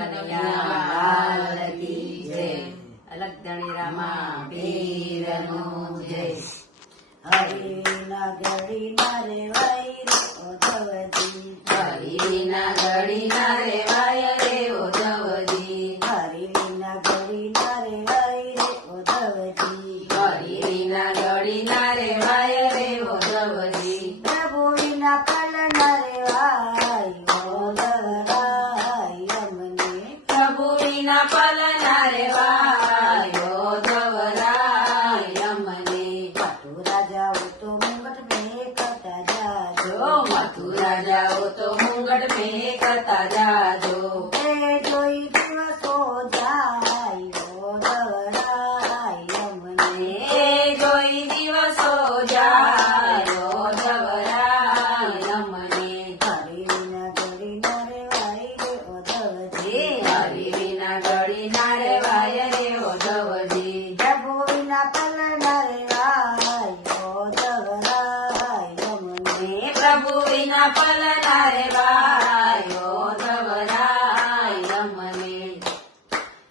કનૈયા લાલ કી જય. અલગ ધણી રામા પીરનું જય. હરિના ઘડીના રેવાય રે ઓધવજી, હરિના ઘડીના રેવાય રે ઓધવજી, હરિના ઘડીના રેવાય રે ઓધવજી, હરિના ઘડીના રેવાય રે ઓધવજી, પ્રભુના કલના રેવાય ઓધવરાય અમને, પ્રભુના પલના રેવાય ઓધવરાય અમને. મથુરા જાઓ તો મુંગટ મેકતા જાજો, જો મથુરા જાઓ તો મુંગટ મેકતા જાજો, એ જોઈ દિવસો જાય ઓધવરાય અમને, એ જોઈ દિવસો જાય ઓધવરાય અમને. હરિના ઘડીના રેવાય રે ઓધવજી, હરિના ઘડીના રેવાય રે ઓધવજી, પ્રભુના કલના રેવાય ઓધવરાય અમને, પ્રભુ વિના પલના રેવાય ઓધવરાય અમને.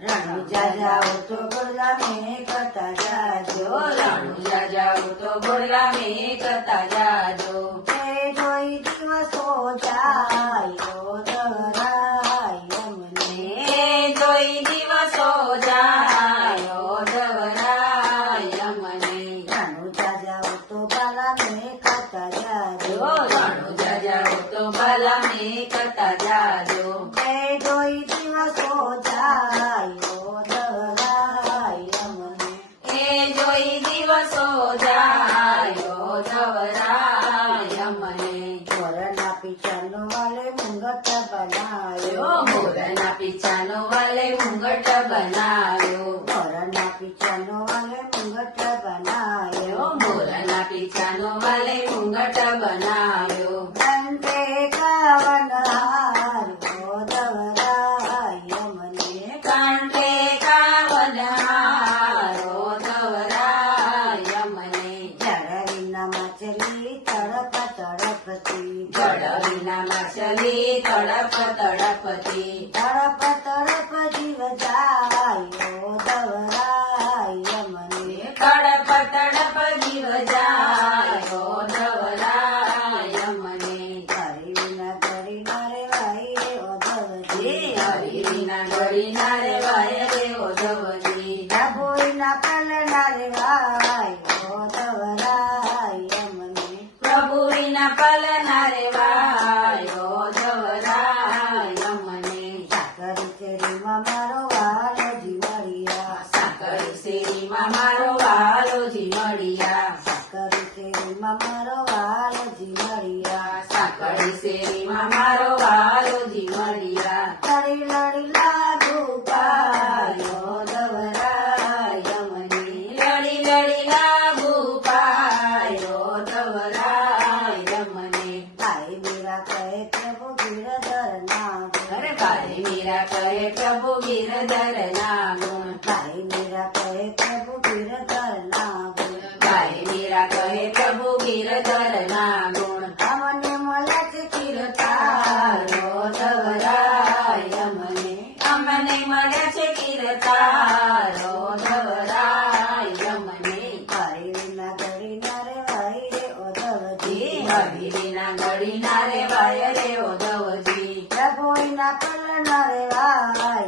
રણુજા જાઓ તો ગોળા મેકતા જાજો, રણુજા જાઓ તો ગોળા મેકતા જાજો, એ જોઈ દિવસો જાય ઓધવરાય અમને, એ જોઈ દિવસો જાય ઓધવરાય અમને. રણુજા જાઓ તો બાલા મેકતા જાજો, રણુજા જાઓ તો ભલા મેકતા જાજો, એ જોઈ દિવસો જાય ઓધવરાય અમને, એ જોઈ દિવસો જાય ઓધવરાય અમને. મોરના પીછાનો વાલે મુંગટ બનાવ્યો, મોરના પીછાનો વાલે મુંગટ બનાવ્યો, મોરના પીછાનો વાલે મુંગટ બનાવ્યો, મોરના પીછાનો વાલે મુંગટ બનાવ્યો, કંઠે કાવનહાર ઓધવરાય અમને, કાંઠે કાવનહાર ઓધવરાય અમને. જળવીના માછલી તડપ તડપતી, જળ વિના માછલી તડપ તડપતી, તડપ તડપ જીવ જાય ઓધવરાય અમને, તડપ તડપ જીવ જાય ઓધવરાય અમને. હરિના ઘડીના રેવાય રે ઓધવજી, હરિના ઘડીના રેવાય રે ઓધવજી, પ્રભુના કલના રેવાય ઓધવરાય અમને, પ્રભુ વિના પલના રેવાય ઓધવરાય અમને. સાકરી શેરીમાં મારો વાલો જીવડિયા, સાકરી શેરીમાં મારો વાલો જીમડિયા, સાકરી શેરીમાં મારો વાલો જીવડિયા, સાકરી શેરીમાં મારો વાલો જીમડિયા, લડી લડી લાગુ પાયો ઓધવરાય અમને, લડી લડી લાગુ પાયો ઓધવરાય અમને. ભાઈ મીરા કહે પ્રભુ ગિરધર ના ગુણ, અરે ભાઈ મીરા કહે પ્રભુ ગિરધર ના ગુણ, ભાઈ મીરા કહે પ્રભુ ગિરધર ના ગુણ, ભાઈ મીરા કહે પ્રભુ ગિરધર ના ગુણ. અમને મળે છે કીર્તાર ઓધવરાય અમને, અમને મળે છે કીર્તાર ઓધવરાય અમને. હરિના ઘડીના રેવાય રે ઓધવજી, હરિના ઘડીના રેવાય રે ઓધવજી, પ્રભુના પલના રેવાય